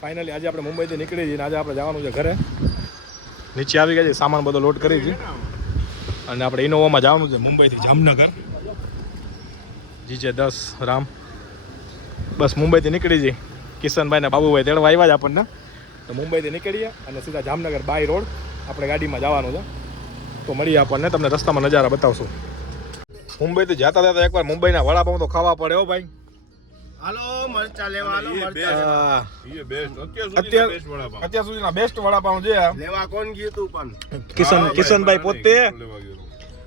Finally આજે આપણે મુંબઈથી નીકળી જઈએ. આજે આપણે જવાનું છે ઘરે. નીચે આવી ગયા છે, સામાન બધો લોડ કરી છે અને આપણે ઇનોવામાં જવાનું છે મુંબઈથી જામનગર. GJ10 રામ બસ મુંબઈથી નીકળી જઈએ. કિશનભાઈ ને બાબુભાઈ તેડવા આવ્યા જ આપણને. તો મુંબઈથી નીકળીએ અને સીધા જામનગર બાય રોડ આપણે ગાડીમાં જવાનું છે. તો મળીએ આપણને, તમને રસ્તામાં નજારા બતાવશું. મુંબઈથી જતા જતા એકવાર મુંબઈના વડાપાઉં તો ખાવા પડે હો ભાઈ. હાલો મરચા લેવા, હાલો મરચા અત્યાર સુધીના બેસ્ટ વડાપાઉં છે. લેવા કોણ ગયું તું પણ? કિશનભાઈ પોતે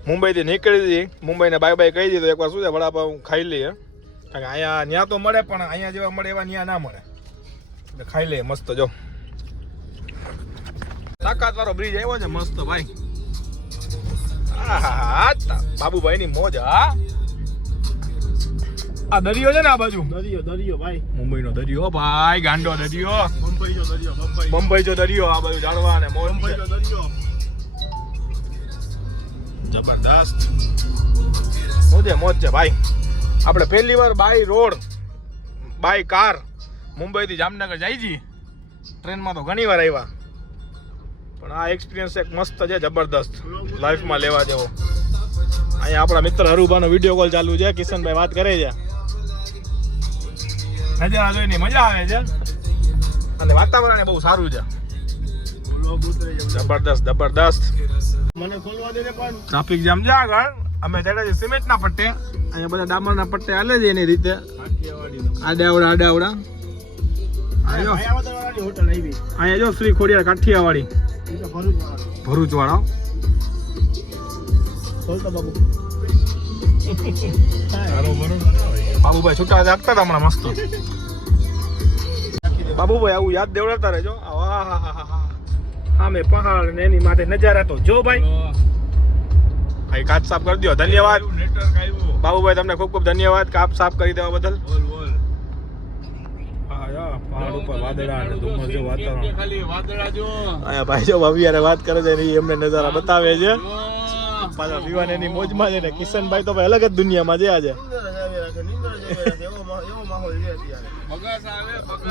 મુંબઈથી નીકળી જઈએ. મુંબઈને બાય બાય કહી દીધું. એકવાર શું છે વડાપાઉં ખાઈ લઈએ, કારણ કે અહીંયા ત્યાં તો મળે પણ અહીંયા જેવા મળે એવા ત્યાં ના મળે. એટલે ખાઈ લઈએ મસ્ત. જો તાકાત વાળો બ્રિજ આવ્યો છે મસ્ત ભાઈ. બાબુભાઈ ની મોજ. આ દરિયો છે ને આ બાજુ, દરિયો ભાઈ, મુંબઈ નો દરિયો ભાઈ, ગાંડો દરિયો. બંબઈ જો દરિયો, બંબઈ જો દરિયો આ બાજુ જાણવા ને મોજ. બંબઈ જો દરિયો જબરદસ્ત મોજે મોજ છે ભાઈ. આપણે પહેલી વાર બાય રોડ બાય કાર મુંબઈથી જામનગર જાય છીએ. ટ્રેનમાં તો ઘણી વાર આવ્યા પણ આ એક્સપિરિયન્સ એક મસ્ત છે, જબરદસ્ત, લાઈફમાં લેવા જેવો. અહીંયા આપણા મિત્ર હરુભાનો વિડીયો કોલ ચાલુ છે. કિશનભાઈ વાત કરે છે, નજારા જોઈને મજા આવે છે અને વાતાવરણ બહુ સારું છે. જબરદસ્ત જબરદસ્ત. મને ખોલવા દે ને પણ. ટ્રાફિક જામ છે આગળ. અમે ચડ્યા છીએ સિમેન્ટના પટ્ટે. અહીંયા બધા ડામરના પટ્ટે હાલે છે એની રીતે. આડાવડા અહીંયા જો શ્રી ખોડિયાર કાઠિયાવાડી, ભરૂચ વાળા. બાબુભાઈ છૂટા જાગતા હતા હમણાં મસ્ત. બાબુભાઈ આવું યાદ દેવડાવતા રહેજો. સામે પહાડ ને એની માથે નજારા તો જો ભાઈ. ભાઈ કાચ સાફ કરી દો. ધન્યવાદ બાબુભાઈ, તમને ખૂબ ખૂબ ધન્યવાદ કાપ સાફ કરી દેવા બદલ. પહાડ ઉપર વાદળા અને ધુમ્મસ જો વાતાવરણ. અહીંયા ભાઈ જો ભાવિયારે વાત કરે છે એમને નજારા બતાવે છે. પાછા પીવાની એની મોજમાં છે ને. કિશનભાઈ તો ભાઈ અલગ જ દુનિયામાં છે આજે.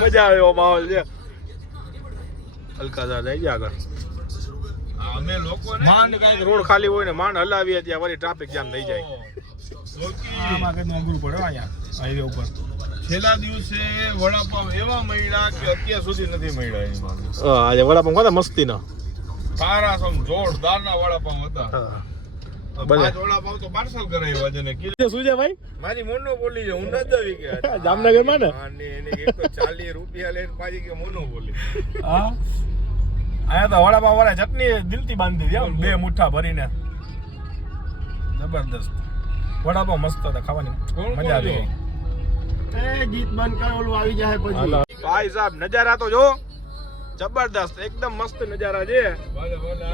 મજા આવે એવો માહોલ છે. હલકાદાર થઈ ગયા આગળ. માંડ કઈક રોડ ખાલી હોય ને માંડ હલાવીએ ત્યાં વળી ટ્રાફિક જામ થઈ જાય. આમાં કઈ અઘરું પડે અહીંયા હાઈવે ઉપર. છેલ્લા દિવસે વડાપાવ એવા મળ્યા કે અત્યાર સુધી નથી મળ્યા. આજે વડાપાવ ખાધા મસ્તીના, સારા જોરદારના વડાપાવ હતા. વડાપાવ તો પાર્સલ કરાવ્યા છે ને. શું છે ભાઈ? મારી મોનોપોલી છે, હું નથી આવી ગયા જામનગર માં ને. એને 140 રૂપિયા લઈને પાછી કે મોનોપોલી. હા અહીંયા તો વડાપાવ વાળા ચટણી દિલથી બાંધી દીધી, 2 મુઠ્ઠા ભરીને. જબરદસ્ત વડાપાવ મસ્ત હતા, ખાવાની મજા આવી. ગીત બંધ કરો, ઓલું આવી જાય પછી. ભાઈ સાહેબ નજારા તો જો જબરદસ્ત, એકદમ મસ્ત નજારા છે.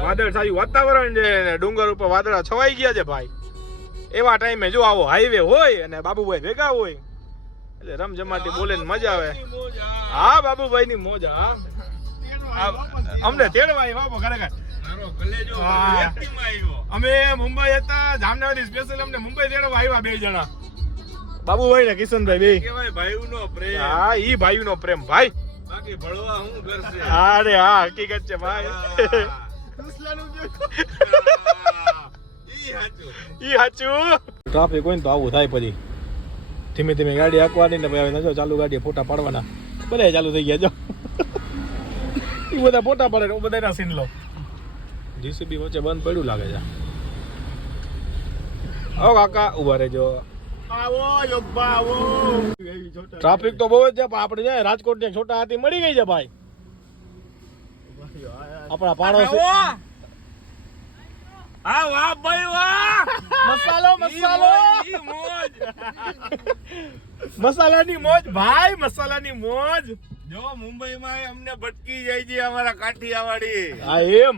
વાદળ છાયું વાતાવરણ છે, ડુંગર ઉપર વાદળા છવાઈ ગયા છે ભાઈ. એવા ટાઈમે જો આવો હાઈવે હોય અને બાબુભાઈ ભેગા હોય એટલે રમજમાટી બોલે ને મજા આવે. હા બાબુભાઈ ની મોજ. હા અમને તેડવા આવ્યા ખરેખર. અમે મુંબઈ હતા, જામનગર સ્પેશિયલ અમને મુંબઈ તેડવા આવ્યા 2 જણા, બાબુભાઈ ને કિશનભાઈ બે. ભાઈનો પ્રેમ. હા ઈ ભાઈનો પ્રેમ ભાઈ. બાકી ભળવા હું કરશે. અરે હા હકીકત છે ભાઈ. ઈ હાચું. ટ્રાફિક હોય ને તો આવું થાય. પછી ધીમે ધીમે ગાડી હાંકવાની ને ભાઈ જો ચાલુ ગાડી ફોટા પાડવાના બધા ચાલુ થઈ ગયા. જો એ બધા ફોટા પાડે બધાના સીન લો. જીસીબી વચ્ચે બંધ પડ્યું લાગે છે. આવો કાકા ઉભા રહેજો. આવો યોગબા આવો. ટ્રાફિક તો બહુ જ છે પણ આપણે જાય રાજકોટ ની છોટા હાથી મળી ગઈ છે ભાઈ. આપણા પાડોશી. હા વાહ ભાઈ વાહ. મસાલો મોજ. મસાલાની મોજ ભાઈ, મસાલાની મોજ. જો મુંબઈમાં અમને ભટકી જાય છે અમારા કાઠિયાવાડી. હા એમ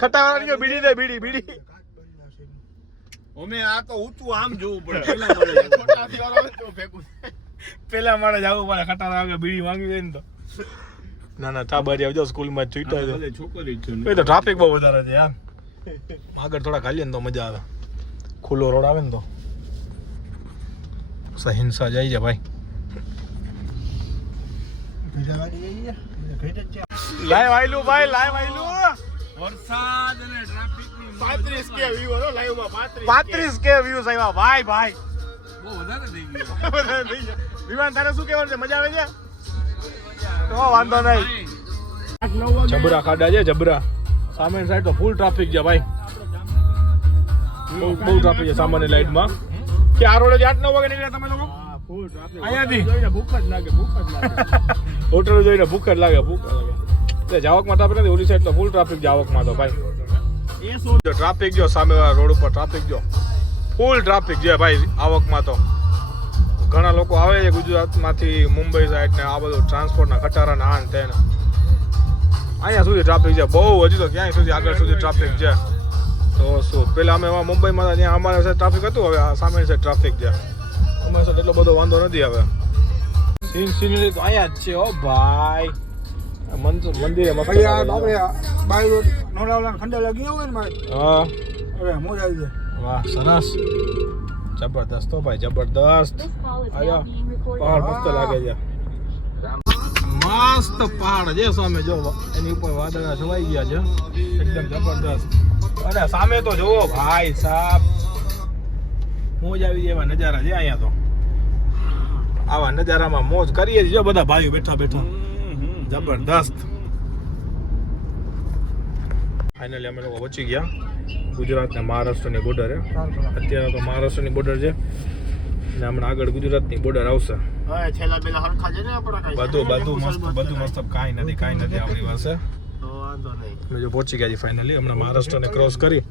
ખટાવાળી બીડી દે બીડી. અમે આ તો ઊંચું આમ જોવું પડે. પેલા મારે જવું પડે ખટારા આગળ બીડી માંગવી હોય ને તો. ના તાબારી આવજો સ્કૂલમાં છૂટા છે. છોકરી છે તો ટ્રાફિક બહુ વધારે છે યાર. આગળ થોડા ખાલી ને તો મજા આવે. ખુલ્લો રોડ આવે ને તો સહિંસા જાય છે ભાઈ. લાઈવ આયલું ભાઈ, લાઈવ આયલું. વરસાદ અને ટ્રાફિકની 35k વ્યૂ હતો લાઈવ માં. 35k વ્યૂઝ આવ્યા ભાઈ ભાઈ. બહુ વધારે થઈ ગયું. વિમાન તારે શું કહેવાનું છે? મજા આવે છે? તો વાંધો નહીં. જબરા ખાડા છે, જબરા. સામેની સાઈડ તો ફૂલ ટ્રાફિક છે ભાઈ. બહુ ટ્રાફિક છે સામાન્ય લાઈટમાં. કે આ રોડે 8-9 વાગે નીકળ્યા તમે લોકો? Full traffic. અહીંયાથી જોઈને ભૂખ જ લાગે. હોટલ જોઈને ભૂખ જ લાગે. એટલે જાવકમાં ટ્રાફિક નથી, ઓલી સાઈડ તો ફૂલ ટ્રાફિક જાવકમાં તો ભાઈ. જો ટ્રાફિક જો સામેવાળા રોડ ઉપર ટ્રાફિક જો ફૂલ ટ્રાફિક છે ભાઈ આવકમાં તો. ઘણા લોકો આવે છે ગુજરાતમાંથી, મુંબઈ સાઈડ ને આ બધું ટ્રાન્સપોર્ટના ખટારા ને આન તેને. અહીંયા સુધી ટ્રાફિક છે બહુ, હજી તો ક્યાંય સુધી આગળ સુધી ટ્રાફિક છે. તો શું પેલા અમે મુંબઈમાં હતા ત્યાં અમારા સાઈડ ટ્રાફિક હતું, હવે આ સામેની સાઈડ ટ્રાફિક છે. અમારી સાઈડ એટલો બધો વાંધો નથી હવે. સિનરી તો અહીંયા જ છે ઓ ભાઈ. મંદિરે મસ્ત હા. વાહ સરસ, જબરદસ્ત હો ભાઈ, જબરદસ્ત. આયા પહાડ મસ્ત લાગે છે. મસ્ત પહાડ છે સામે, જો એની ઉપર વાદળા છવાઈ ગયા છે, એકદમ જબરદસ્ત. અને સામે તો જુઓ ભાઈ સાહેબ, મોજ આવી જાય એવા નજારા છે અહીંયા તો. આવા નજારામાં મોજ કરીએ છીએ બધા ભાઈઓ બેઠા બેઠા. જબરદસ્ત. ફાઇનલી અમે લોકો પહોંચી ગયા ગુજરાત ને મહારાષ્ટ્રની બોર્ડરે. અત્યારે તો મહારાષ્ટ્રની બોર્ડર છે ને હમણાં આગળ ગુજરાતની બોર્ડર આવશે. બધું મસ્ત. કાંઈ નથી આપણી પાસે. અમે જો પહોંચી ગયા છીએ ફાઇનલી. હમણાં મહારાષ્ટ્રને ક્રોસ કરી